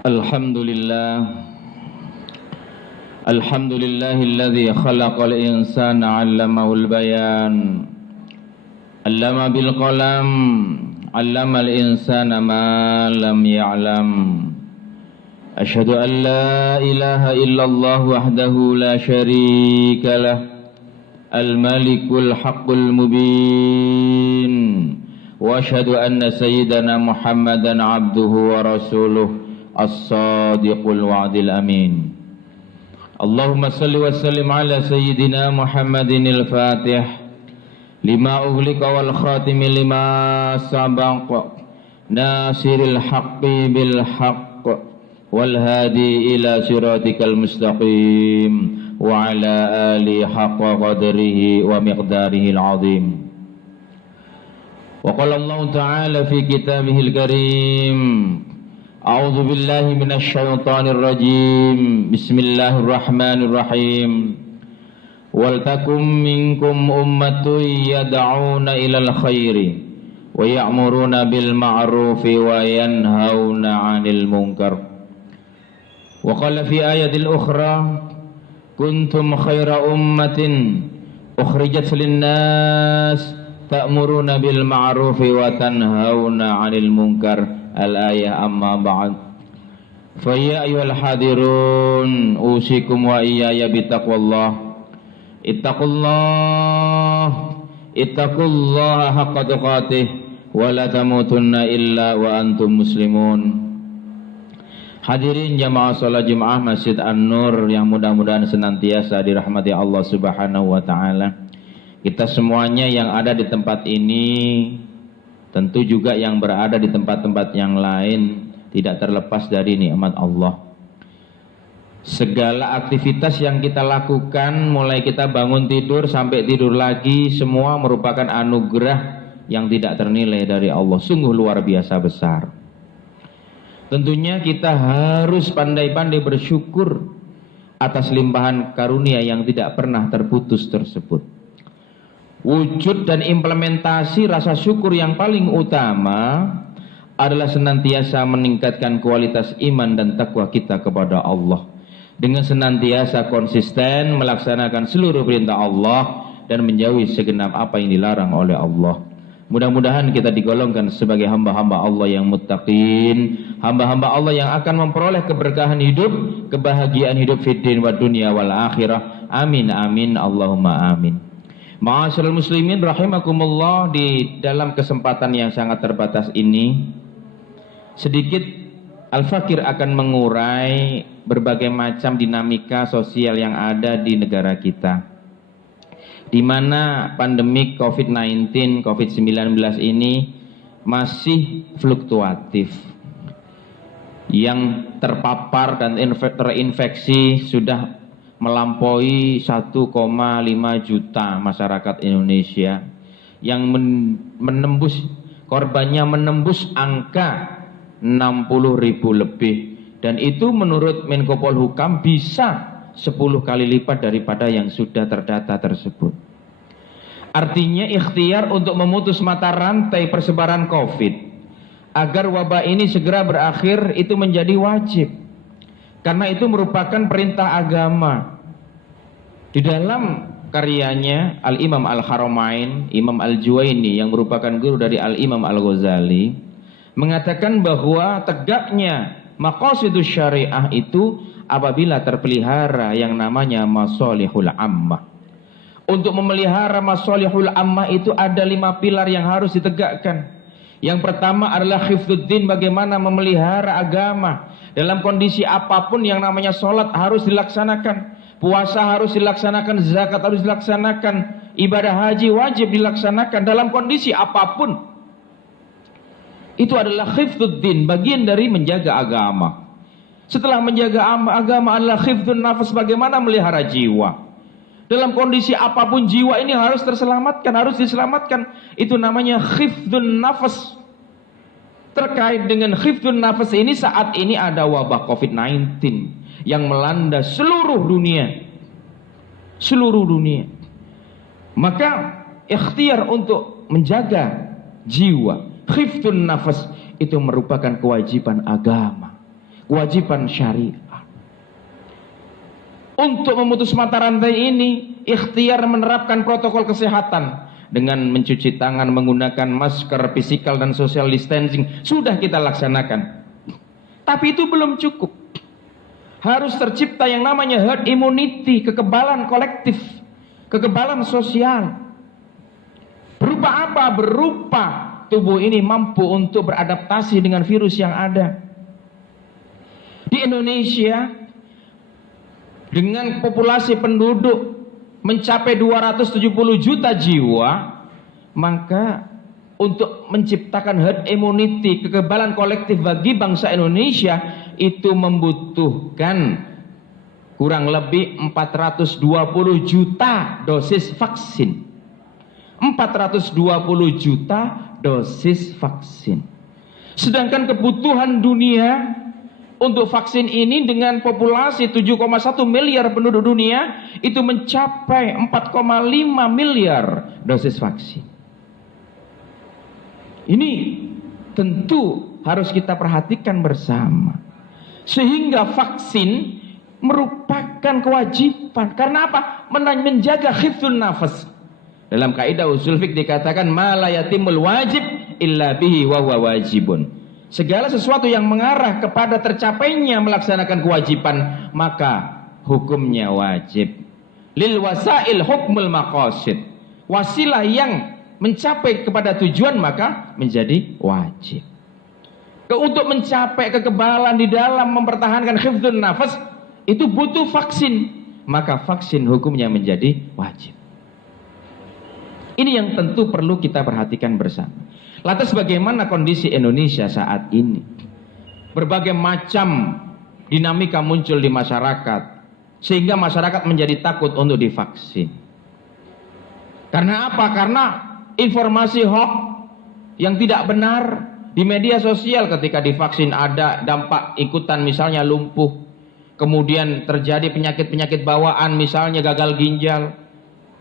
Alhamdulillah Alhamdulillahilladzi khalaqal insana 'allamahul bayan. 'Allama bil qalam 'allamal insana ma lam ya'lam. Asyhadu an la ilaha illallah wahdahu la syarika lah. Al-malikul haqqul mubin. Wa asyhadu anna sayyidana Muhammadan 'abduhu wa rasuluh as-sadiqul wa'dil amin. Allahumma salli wa sallim ala sayyidina Muhammadin al-fatih lima ughliqa wal khatimi lima sabaqa nasiril haqqi bil haqq wal hadi ila siratikal mustaqim wa ala ali haqqa qadrihi wa miqdarihi al-azim. Wa qala Allah ta'ala fi kitabihil karim, A'udzu billahi minasy syaithanir rajim. Bismillahirrahmanirrahim. Wal takum minkum ummatun yad'una ilal khairi wa ya'muruna bil ma'rufi wa yanhauna 'anil munkar. Wa qala fi ayatil ukhra, kuntum khaira ummatin ukhrijat lin-nas ta'muruna bil ma'rufi wa tanhauna 'anil munkar. Al-ayah amma ba'd. Fa ya ayyuhal hadirun usikum wa iyaya bitaqwallah. Ittaqullaha haqqa tuqatih wa la tamutunna illa wa antum muslimun. Hadirin jamaah salat Jumat Masjid An-Nur yang mudah-mudahan senantiasa dirahmati Allah Subhanahu wa taala. Kita semuanya yang ada di tempat ini, tentu juga yang berada di tempat-tempat yang lain, tidak terlepas dari nikmat Allah. Segala aktivitas yang kita lakukan, mulai kita bangun tidur sampai tidur lagi, semua merupakan anugerah yang tidak ternilai dari Allah. Sungguh luar biasa besar. Tentunya kita harus pandai-pandai bersyukur atas limpahan karunia yang tidak pernah terputus tersebut. Wujud dan implementasi rasa syukur yang paling utama adalah senantiasa meningkatkan kualitas iman dan takwa kita kepada Allah, dengan senantiasa konsisten melaksanakan seluruh perintah Allah dan menjauhi segenap apa yang dilarang oleh Allah. Mudah-mudahan kita digolongkan sebagai hamba-hamba Allah yang muttaqin, hamba-hamba Allah yang akan memperoleh keberkahan hidup, kebahagiaan hidup fid din wa dunya wal akhirah. Amin amin Allahumma amin. Ma'asyiral muslimin rahimakumullah, di dalam kesempatan yang sangat terbatas ini sedikit Al-Fakir akan mengurai berbagai macam dinamika sosial yang ada di negara kita, di mana pandemi COVID-19 ini masih fluktuatif. Yang terpapar dan terinfeksi sudah melampaui 1,5 juta masyarakat Indonesia, yang menembus korbannya menembus angka 60.000 lebih, dan itu menurut Menko Polhukam bisa 10 kali lipat daripada yang sudah terdata tersebut. Artinya ikhtiar untuk memutus mata rantai persebaran COVID agar wabah ini segera berakhir itu menjadi wajib. Karena itu merupakan perintah agama. Di dalam karyanya Al-Imam Al-Haramain, Imam Al-Juwaini yang merupakan guru dari Al-Imam Al-Ghazali, mengatakan bahwa tegaknya maqasidus syariah itu apabila terpelihara yang namanya masalihul ammah. Untuk memelihara masalihul ammah itu ada 5 pilar yang harus ditegakkan. Yang pertama adalah hifdzuddin, bagaimana memelihara agama. Dalam kondisi apapun yang namanya sholat harus dilaksanakan, puasa harus dilaksanakan, zakat harus dilaksanakan, ibadah haji wajib dilaksanakan dalam kondisi apapun. Itu adalah hifdzuddin, bagian dari menjaga agama. Setelah menjaga agama adalah hifdzun nafas, bagaimana melihara jiwa. Dalam kondisi apapun jiwa ini harus terselamatkan, harus diselamatkan. Itu namanya hifdzun nafas. Terkait dengan hifdzun nafas ini, saat ini ada wabah COVID-19 yang melanda seluruh dunia. Seluruh dunia. Maka ikhtiar untuk menjaga jiwa, hifdzun nafas, itu merupakan kewajiban agama. kewajiban syariah. Untuk memutus mata rantai ini, ikhtiar menerapkan protokol kesehatan dengan mencuci tangan, menggunakan masker, physical dan social distancing sudah kita laksanakan. Tapi itu belum cukup. Harus tercipta yang namanya herd immunity, kekebalan kolektif, kekebalan sosial. Berupa apa? Berupa tubuh ini mampu untuk beradaptasi dengan virus yang ada. Di Indonesia, dengan populasi penduduk mencapai 270 juta jiwa, maka untuk menciptakan herd immunity, kekebalan kolektif bagi bangsa Indonesia, itu membutuhkan kurang lebih 420 juta dosis vaksin. 420 juta dosis vaksin. Sedangkan kebutuhan dunia untuk vaksin ini dengan populasi 7,1 miliar penduduk dunia itu mencapai 4,5 miliar dosis vaksin. Ini tentu harus kita perhatikan bersama. Sehingga vaksin merupakan kewajiban. Karena apa? Menjaga khifdun nafas. Dalam kaidah usul fiqh dikatakan ma la yatimul wajib illa bihi wa huwa wajibun. Segala sesuatu yang mengarah kepada tercapainya melaksanakan kewajiban, maka hukumnya wajib. Lil wasail hukmul maqasid. Wasilah yang mencapai kepada tujuan maka menjadi wajib. Untuk mencapai kekebalan di dalam mempertahankan hifdzun nafas itu butuh vaksin, maka vaksin hukumnya menjadi wajib. Ini yang tentu perlu kita perhatikan bersama. Lantas bagaimana kondisi Indonesia saat ini? Berbagai macam dinamika muncul di masyarakat sehingga masyarakat menjadi takut untuk divaksin. Karena apa? Karena informasi hoax yang tidak benar di media sosial ketika divaksin ada dampak ikutan, misalnya lumpuh, kemudian terjadi penyakit-penyakit bawaan, misalnya gagal ginjal,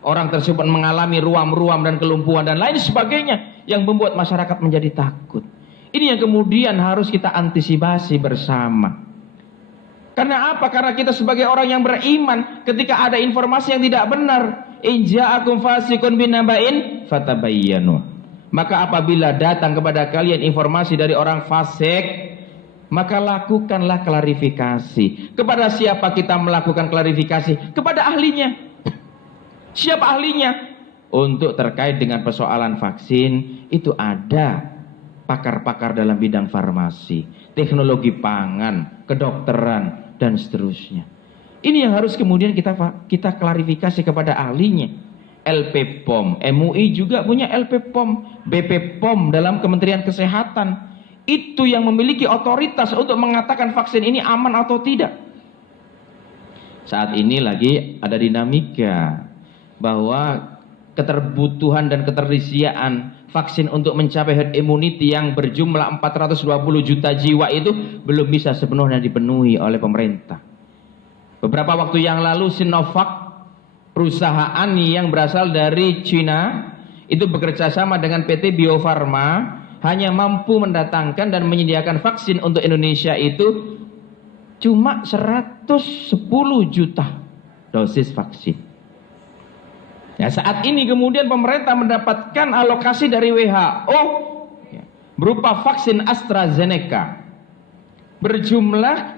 orang tersebut mengalami ruam-ruam dan kelumpuhan dan lain sebagainya yang membuat masyarakat menjadi takut. Ini yang kemudian harus kita antisipasi bersama. Karena apa? Karena kita sebagai orang yang beriman, ketika ada informasi yang tidak benar, in ja'akum fasiqun binaba'in fatabayyanu. Maka apabila datang kepada kalian informasi dari orang fasik, maka lakukanlah klarifikasi. Kepada siapa kita melakukan klarifikasi? Kepada ahlinya. Siapa ahlinya? Untuk terkait dengan persoalan vaksin, itu ada pakar-pakar dalam bidang farmasi, teknologi pangan, kedokteran, dan seterusnya. Ini yang harus kemudian kita klarifikasi kepada ahlinya. LP POM, MUI juga punya LP POM, BP POM dalam Kementerian Kesehatan. Itu yang memiliki otoritas untuk mengatakan vaksin ini aman atau tidak. Saat ini lagi ada dinamika bahwa keterbutuhan dan ketersediaan vaksin untuk mencapai herd immunity yang berjumlah 420 juta jiwa itu belum bisa sepenuhnya dipenuhi oleh pemerintah. Beberapa waktu yang lalu Sinovac, perusahaan yang berasal dari Cina, itu bekerja sama dengan PT Bio Farma, hanya mampu mendatangkan dan menyediakan vaksin untuk Indonesia itu cuma 110 juta dosis vaksin. Ya, saat ini kemudian pemerintah mendapatkan alokasi dari WHO berupa vaksin AstraZeneca berjumlah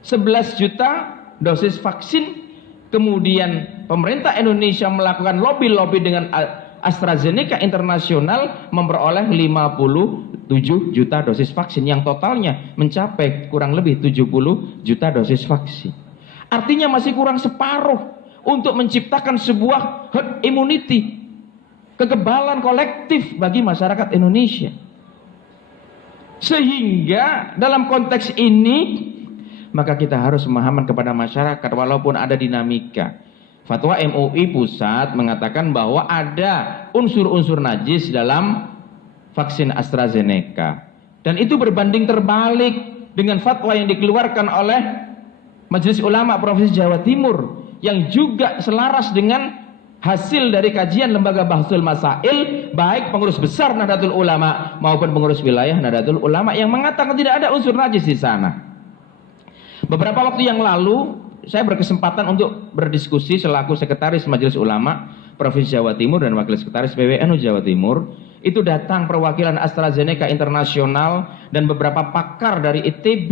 11 juta dosis vaksin. Kemudian pemerintah Indonesia melakukan lobby-lobby dengan AstraZeneca internasional memperoleh 57 juta dosis vaksin yang totalnya mencapai kurang lebih 70 juta dosis vaksin. Artinya masih kurang separuh untuk menciptakan sebuah herd immunity, kekebalan kolektif bagi masyarakat Indonesia. Sehingga dalam konteks ini maka kita harus memahamkan kepada masyarakat walaupun ada dinamika. Fatwa MUI pusat mengatakan bahwa ada unsur-unsur najis dalam vaksin AstraZeneca. Dan itu berbanding terbalik dengan fatwa yang dikeluarkan oleh Majelis Ulama Provinsi Jawa Timur yang juga selaras dengan hasil dari kajian Lembaga Bahsul Masail, baik pengurus besar Nahdlatul Ulama maupun pengurus wilayah Nahdlatul Ulama yang mengatakan tidak ada unsur najis di sana. Beberapa waktu yang lalu saya berkesempatan untuk berdiskusi selaku Sekretaris Majelis Ulama Provinsi Jawa Timur dan Wakil Sekretaris PWNU Jawa Timur. Itu datang perwakilan AstraZeneca Internasional dan beberapa pakar dari ITB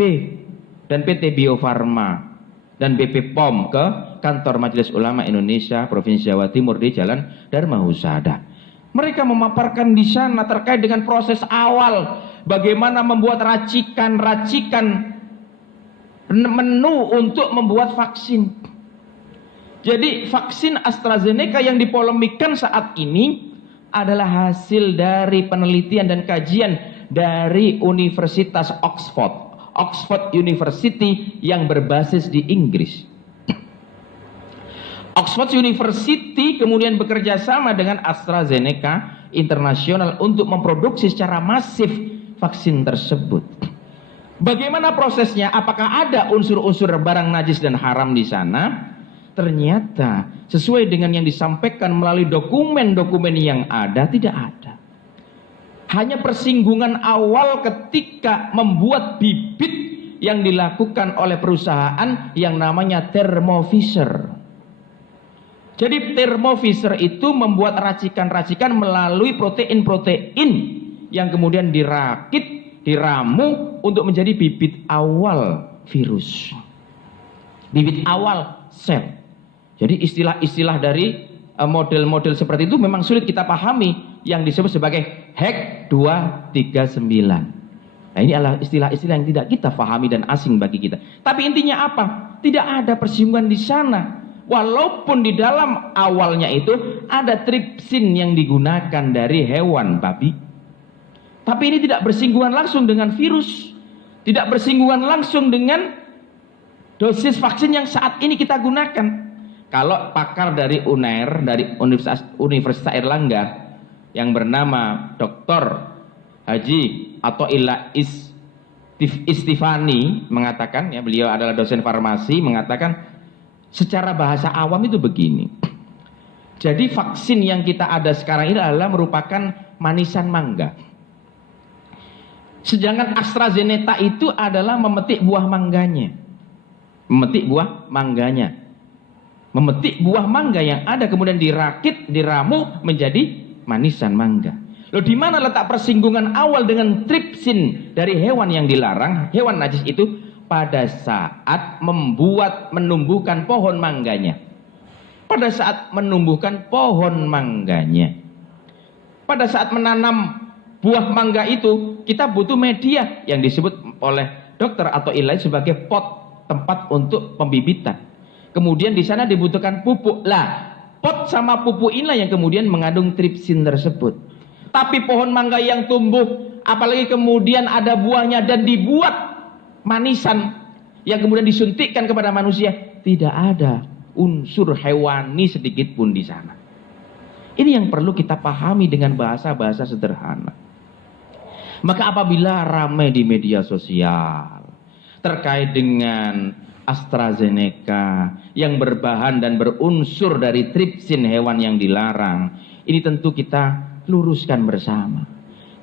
dan PT Bio Farma dan BP POM ke kantor Majelis Ulama Indonesia Provinsi Jawa Timur di Jalan Dharma Husada. Mereka memaparkan di sana terkait dengan proses awal bagaimana membuat racikan-racikan menu untuk membuat vaksin. Jadi vaksin AstraZeneca yang dipolemikan saat ini adalah hasil dari penelitian dan kajian dari Universitas Oxford University yang berbasis di Inggris. Oxford University kemudian bekerja sama dengan AstraZeneca Internasional untuk memproduksi secara masif vaksin tersebut. Bagaimana prosesnya? Apakah ada unsur-unsur barang najis dan haram di sana? Ternyata sesuai dengan yang disampaikan melalui dokumen-dokumen yang ada, tidak ada. Hanya persinggungan awal ketika membuat bibit yang dilakukan oleh perusahaan yang namanya Thermo Fisher. Jadi Thermo Fisher itu membuat racikan-racikan melalui protein-protein yang kemudian dirakit, diramu untuk menjadi bibit awal virus. Bibit awal sel. Jadi istilah-istilah dari model-model seperti itu memang sulit kita pahami, yang disebut sebagai HEC 239. Nah, ini adalah istilah-istilah yang tidak kita pahami dan asing bagi kita. Tapi intinya apa? Tidak ada persinggungan di sana. Walaupun di dalam awalnya itu ada tripsin yang digunakan dari hewan babi. Tapi ini tidak bersinggungan langsung dengan virus. Tidak bersinggungan langsung dengan dosis vaksin yang saat ini kita gunakan. Kalau pakar dari UNAIR, dari Universitas Airlangga yang bernama Dr. Haji Athoillah Istifani mengatakan, ya, beliau adalah dosen farmasi, mengatakan secara bahasa awam itu begini. Jadi vaksin yang kita ada sekarang ini adalah merupakan manisan mangga. Sedangkan AstraZeneca itu adalah memetik buah mangganya. Memetik buah mangganya. Memetik buah mangga yang ada kemudian dirakit, diramu menjadi manisan mangga. Loh, di mana letak persinggungan awal dengan tripsin dari hewan yang dilarang, hewan najis itu pada saat menumbuhkan pohon mangganya. Pada saat menumbuhkan pohon mangganya. Pada saat menanam buah mangga itu, kita butuh media yang disebut oleh dokter atau ilai sebagai pot, tempat untuk pembibitan. Kemudian di sana dibutuhkan pupuk. Lah, pot sama pupuk inilah yang kemudian mengandung tripsin tersebut. Tapi pohon mangga yang tumbuh, apalagi kemudian ada buahnya dan dibuat manisan yang kemudian disuntikkan kepada manusia, tidak ada unsur hewani sedikit pun di sana. Ini yang perlu kita pahami dengan bahasa-bahasa sederhana. Maka apabila ramai di media sosial terkait dengan AstraZeneca yang berbahan dan berunsur dari tripsin hewan yang dilarang, ini tentu kita luruskan bersama.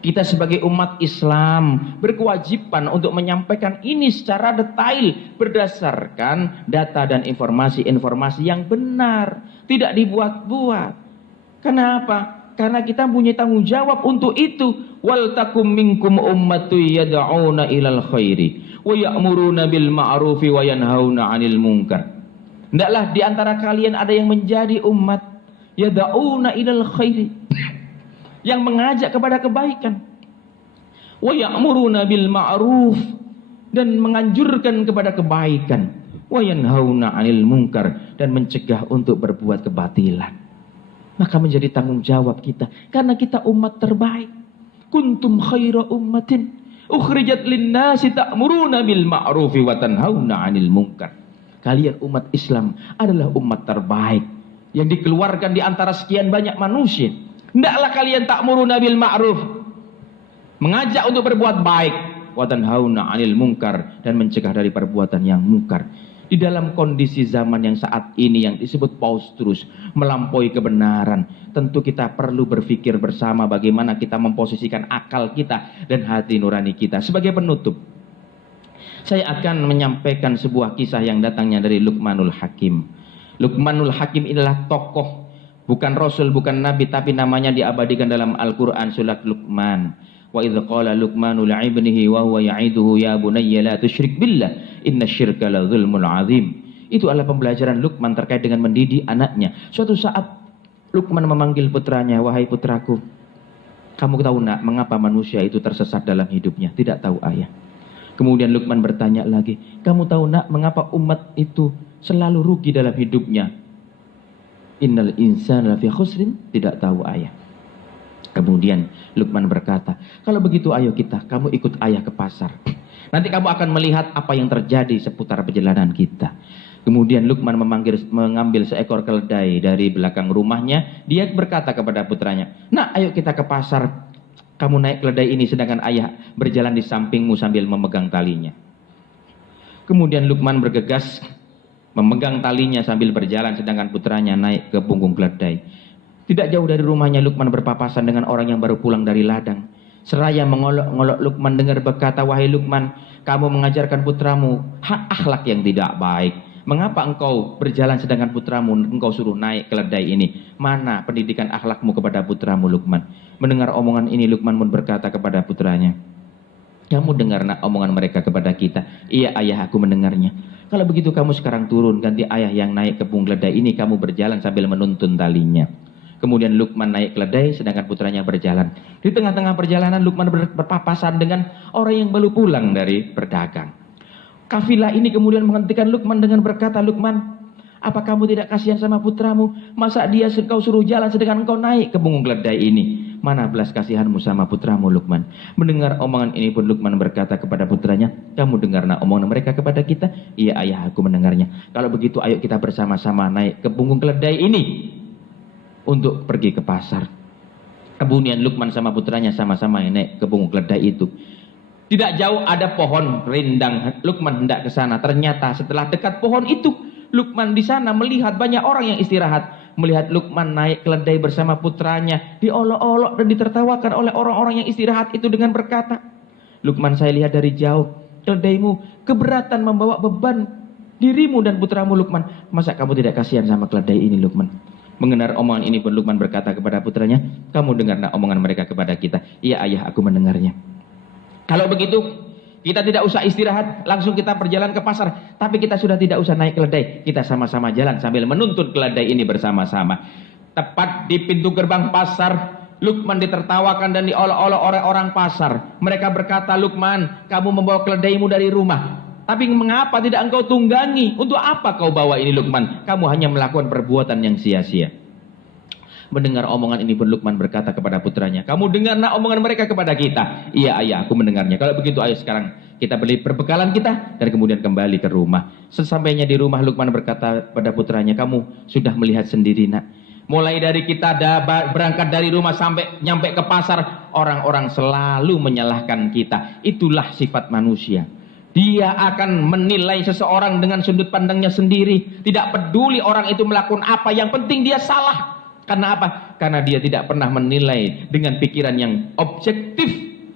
Kita sebagai umat Islam berkewajiban untuk menyampaikan ini secara detail berdasarkan data dan informasi-informasi yang benar, tidak dibuat-buat. Kenapa? Karena kita punya tanggung jawab untuk itu. Wal takum minkum ummatu yad'una ilal khairi wa ya'muruna bil ma'rufi wa yanhauna 'anil munkar. Hendaklah di antara kalian ada yang menjadi umat yad'una ilal khairi, yang mengajak kepada kebaikan, wa ya'muruna bil ma'ruf, dan menganjurkan kepada kebaikan, wa yanhauna 'anil munkar, dan mencegah untuk berbuat kebatilan. Maka menjadi tanggung jawab kita, karena kita umat terbaik. Kuntum khaira ummatin ukhrijat linnasi ta'muruna bil ma'rufi wa tanhauna 'anil munkar. Kalian umat Islam adalah umat terbaik yang dikeluarkan di antara sekian banyak manusia. Hendaklah kalian ta'muruna bil ma'ruf, mengajak untuk berbuat baik, wa tanhauna 'anil munkar, dan mencegah dari perbuatan yang mungkar. Di dalam kondisi zaman yang saat ini yang disebut paus terus melampaui kebenaran, tentu kita perlu berpikir bersama bagaimana kita memposisikan akal kita dan hati nurani kita. Sebagai penutup, Saya akan menyampaikan sebuah kisah yang datangnya dari Luqmanul Hakim. Luqmanul Hakim adalah tokoh, bukan rasul, bukan nabi, tapi namanya diabadikan dalam Al-Quran surat Luqman. Wa idh qala Luqmanu li'ibnihi wa huwa ya'iduhu ya bunayya la tusyrik billah innasyirka la dzulmun 'adzim. Itu adalah pembelajaran Luqman terkait dengan mendidik anaknya. Suatu saat Luqman memanggil putranya, wahai putraku, kamu tahu nak mengapa manusia itu tersesat dalam hidupnya? Tidak tahu ayah. Kemudian Luqman bertanya lagi, kamu tahu nak mengapa umat itu selalu rugi dalam hidupnya? Innal insana lafi khusrin. Tidak tahu ayah. Kemudian Luqman berkata, kalau begitu ayo kamu ikut ayah ke pasar. Nanti kamu akan melihat apa yang terjadi seputar perjalanan kita. Kemudian Luqman mengambil seekor keledai dari belakang rumahnya. Dia berkata kepada putranya, nah ayo kita ke pasar. Kamu naik keledai ini sedangkan ayah berjalan di sampingmu sambil memegang talinya. Kemudian Luqman bergegas memegang talinya sambil berjalan sedangkan putranya naik ke punggung keledai. Tidak jauh dari rumahnya Luqman berpapasan dengan orang yang baru pulang dari ladang. Seraya mengolok-ngolok Luqman dengar berkata, wahai Luqman, kamu mengajarkan putramu akhlak yang tidak baik. Mengapa engkau berjalan sedangkan putramu engkau suruh naik keledai ini? Mana pendidikan akhlakmu kepada putramu Luqman? Mendengar omongan ini Luqman pun berkata kepada putranya, kamu dengar nak omongan mereka kepada kita? Iya ayah, aku mendengarnya. Kalau begitu kamu sekarang turun, ganti ayah yang naik ke punggung keledai ini, kamu berjalan sambil menuntun talinya. Kemudian Luqman naik keledai sedangkan putranya berjalan. Di tengah-tengah perjalanan Luqman berpapasan dengan orang yang baru pulang dari berdagang. Kafilah ini kemudian menghentikan Luqman dengan berkata, Luqman, apa kamu tidak kasihan sama putramu? Masa dia engkau suruh jalan sedangkan engkau naik ke punggung keledai ini? Mana belas kasihanmu sama putramu Luqman? Mendengar omongan ini pun Luqman berkata kepada putranya, kamu dengar nak omongan mereka kepada kita? Iya ayah, aku mendengarnya. Kalau begitu ayo kita bersama-sama naik ke punggung keledai ini untuk pergi ke pasar. Kemudian Luqman sama putranya sama-sama naik ke punggung keledai itu. Tidak jauh ada pohon rindang. Luqman hendak ke sana. Ternyata setelah dekat pohon itu, Luqman di sana melihat banyak orang yang istirahat. Melihat Luqman naik keledai bersama putranya, diolok-olok dan ditertawakan oleh orang-orang yang istirahat itu dengan berkata, Luqman, saya lihat dari jauh, keledaimu keberatan membawa beban dirimu dan putramu Luqman. Masa kamu tidak kasihan sama keledai ini Luqman? Mendengar omongan ini pun Luqman berkata kepada putranya, kamu dengar nak omongan mereka kepada kita? Iya ayah, aku mendengarnya. Kalau begitu kita tidak usah istirahat, langsung kita berjalan ke pasar. Tapi kita sudah tidak usah naik keledai, kita sama-sama jalan sambil menuntun keledai ini bersama-sama. Tepat di pintu gerbang pasar, Luqman ditertawakan dan diolok-olok oleh orang pasar. Mereka berkata, Luqman, kamu membawa keledaimu dari rumah, tapi mengapa tidak engkau tunggangi? Untuk apa kau bawa ini Luqman? Kamu hanya melakukan perbuatan yang sia-sia. Mendengar omongan ini pun Luqman berkata kepada putranya, kamu dengar nak omongan mereka kepada kita? Iya ayah, aku mendengarnya. Kalau begitu ayo sekarang kita beli perbekalan kita dan kemudian kembali ke rumah. Sesampainya di rumah Luqman berkata pada putranya, kamu sudah melihat sendiri nak, mulai dari kita berangkat dari rumah sampai nyampe ke pasar, orang-orang selalu menyalahkan kita. Itulah sifat manusia. Dia akan menilai seseorang dengan sudut pandangnya sendiri. Tidak peduli orang itu melakukan apa, yang penting dia salah. Karena apa? Karena dia tidak pernah menilai dengan pikiran yang objektif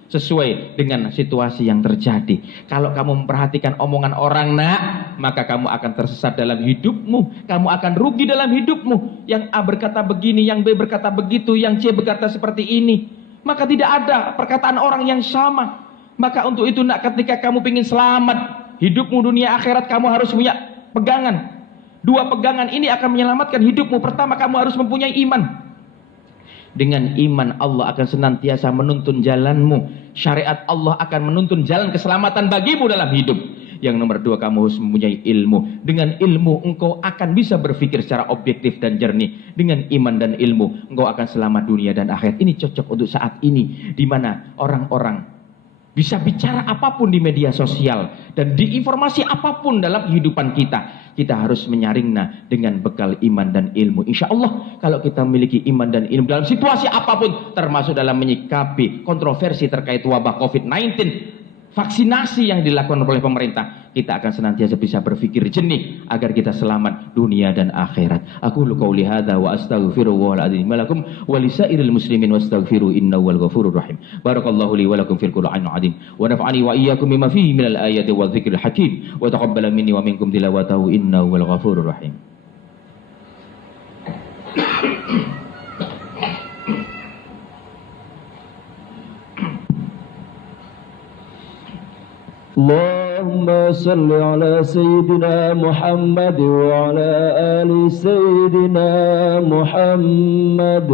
sesuai dengan situasi yang terjadi. Kalau kamu memperhatikan omongan orang nak, maka kamu akan tersesat dalam hidupmu. Kamu akan rugi dalam hidupmu. Yang A berkata begini, yang B berkata begitu, yang C berkata seperti ini. Maka tidak ada perkataan orang yang sama. Maka untuk itu nak, ketika kamu ingin selamat hidupmu dunia akhirat, kamu harus punya pegangan. Dua pegangan ini akan menyelamatkan hidupmu. Pertama, kamu harus mempunyai iman. Dengan iman Allah akan senantiasa menuntun jalanmu. Syariat Allah akan menuntun jalan keselamatan bagimu dalam hidup. Yang nomor dua, kamu harus mempunyai ilmu. Dengan ilmu engkau akan bisa berpikir secara objektif dan jernih. Dengan iman dan ilmu engkau akan selamat dunia dan akhirat. Ini cocok untuk saat ini, di mana orang-orang bisa bicara apapun di media sosial dan di informasi apapun dalam kehidupan kita. Kita harus menyaringnya dengan bekal iman dan ilmu. Insya Allah kalau kita memiliki iman dan ilmu dalam situasi apapun, termasuk dalam menyikapi kontroversi terkait wabah COVID-19, vaksinasi yang dilakukan oleh pemerintah, kita akan senantiasa bisa berpikir jernih agar kita selamat dunia dan akhirat. Aku qauli hadza wa astaghfirullahal adzim lakum wa lisairil muslimin wastaghfiru innahu wal ghafurur rahim. Barakallahu li wa lakum fil qur'anil azim wa nafa'ani wa iyyakum bima fihi minal ayati wa dzikril hakim wa taqabbala minni wa minkum tilawatahu innahu wal ghafurur rahim. اللهم صل على سيدنا محمد وعلى آل سيدنا محمد.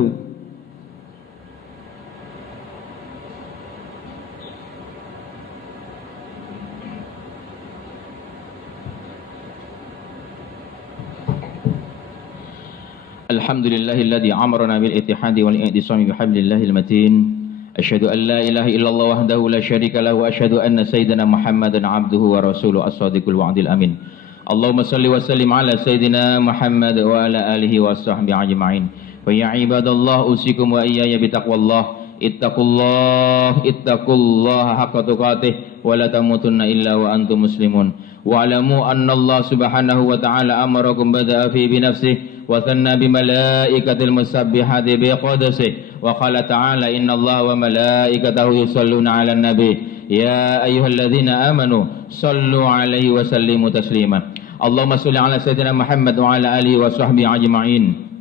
Alhamdulillahilladzi amarna bil ittihadi wal i'tisami bihablillahil matin. Asyhadu an la ilaha illallah wahdahu la syarika lahu wa asyhadu anna sayyidina Muhammadan abduhu wa rasuluhu as-sadiqul wa'dil amin. Allahumma salli wa sallim ala sayyidina Muhammad wa ala alihi wa sahbihi ajma'in. Fa ya ibadallah usikum wa iyaya bitaqwallah. Ittaqullaha haqqa tuqatih wa la tamutunna illa wa antum muslimun. Wa alamu anna Allah subhanahu wa ta'ala amarakum bada'a fi binafsihi wa thanna bimalaikatil musabbihati biqadasihi wa qala ta'ala inna Allah wa malaikatahu yusalluna 'alan nabi ya ayyuhalladzina amanu sallu 'alaihi wa sallimu taslima. Allahumma shalli 'ala sayyidina Muhammad wa 'ala alihi wa sahbihi ajma'in.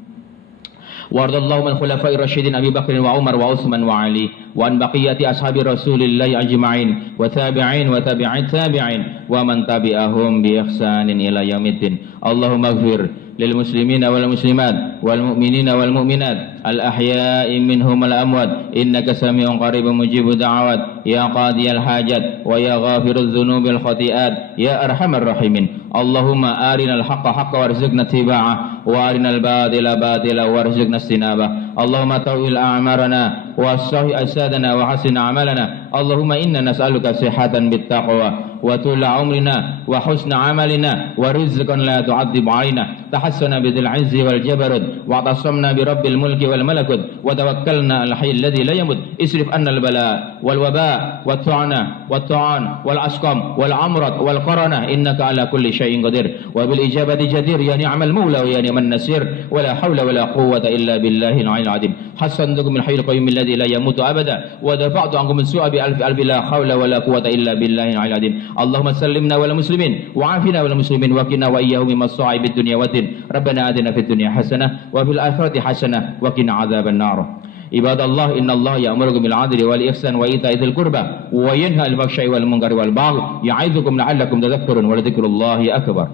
Wardallahu man khulafai rasyidin Abi Bakr wa Umar wa Utsman wa Ali wa an baqiyati ashabi Rasulillah ajma'in wa tabi'in wa tabi'in tabi'in wa man tabi'ahum bi ihsanin ila yaumiddin. Allahumma ighfir lil muslimina wal muslimat wal mu'minina wal mu'minat al ahya'i minhum al amwat innaka sami'un qaribun mujibud da'awat ya qadiyal hajat wa ya ghafirudz dzunubil khati'at ya arhamar rahimin. Allahumma arinal haqqa haqqa warzuqna ittiba'ah wa arinal batila batila warzuqna istinabah. Allahumma tawil a'marana wa sahih asadana wa hasin amalana. Allahumma inna nas'aluka sihhatan bittaqwa wa tula umrina wa husna amalina wa rizqan la tu'adzib alaina. Tahassana bidil izzi wal jabarut wa tasamna bi rabbil mulki wal malakut wa tawakkalna al hayy alladhi la yamut. Isrif anna al bala wal waba wat tu'ana wat tu'an wal asqam wal amrat wal qarana innaka ala kulli syai'in qadir wa bil ijabati jadir ya ni'mal maula wa ya ni'man nasir wa la hawla wa la quwwata illa billahil aliyyil azim. Hasantukum min hayyil qayyum alladhi la yamutu abada wa dafa'tu ankum min su'a bi alfi alfi la hawla wa la quwwata illa billahil aliyyil azim. Allahumma sallimna wal muslimin wa afina wal muslimin wa qina wa iyyahum min masa'ibid dunya wa din. Rabbana atina fid dunya hasanah wa fil akhirati hasanah wa qina adzaban nar. Ibadallah innallaha ya'murukum bil 'adli wal ihsan wa ita'i dzil qurba wa yanha 'anil fahsya'i wal munkari wal baghi ya'idzukum la'allakum tadhakkarun wa la dzikrullahi akbar.